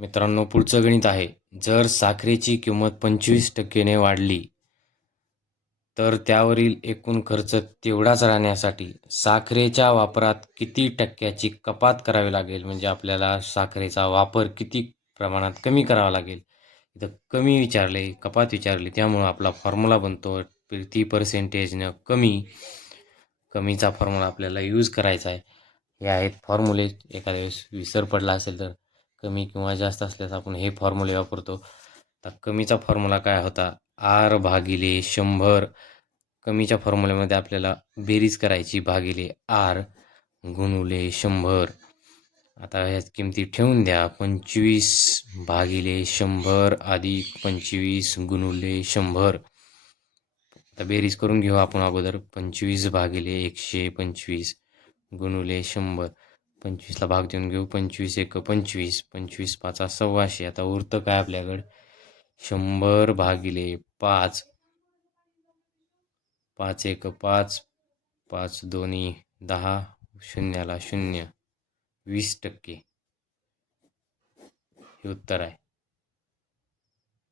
मित्रांनो पुढचं गणित आहे. जर साखरेची किंमत पंचवीस टक्केने वाढली तर त्यावरील एकूण खर्च तेवढाच राहण्यासाठी साखरेच्या वापरात किती टक्क्याची कपात करावी लागेल? म्हणजे आपल्याला साखरेचा वापर किती प्रमाणात कमी करावा लागेल? इथं कमी विचारले कपात विचारली त्यामुळं आपला फॉर्म्युला बनतो. किती पर्सेंटेजनं कमी कमीचा फॉर्म्युला आपल्याला यूज करायचा आहे. हे आहेत फॉर्म्युले एखाद्या वेळेस विसर पडला असेल तर कमी किंवा जास्त असल्यास आपण हे फॉर्म्युले वापरतो. आता कमीचा फॉर्म्युला काय होता? आर भागिले शंभर. कमीच्या फॉर्म्युल्यामध्ये आपल्याला बेरीज करायची भागिले आर गुणुले शंभर. आता ह्याच किमती ठेवून द्या. पंचवीस भागिले शंभर अधिक पंचवीस गुणुले शंभर. आता बेरीज करून घेऊ आपण अगोदर. पंचवीस भागिले एकशे पंचवीस गुणुले शंभर. पंचवीसला भाग देऊन घेऊ. पंचवीस एक पंचवीस पंचवीस पाचा सव्वाशे. आता उरतं काय आपल्याकडं? शंभर भागिले पाच. पाच एक पाच पाच दोन्ही दहा शून्याला शून्य. वीस टक्के. हे उत्तर आहे.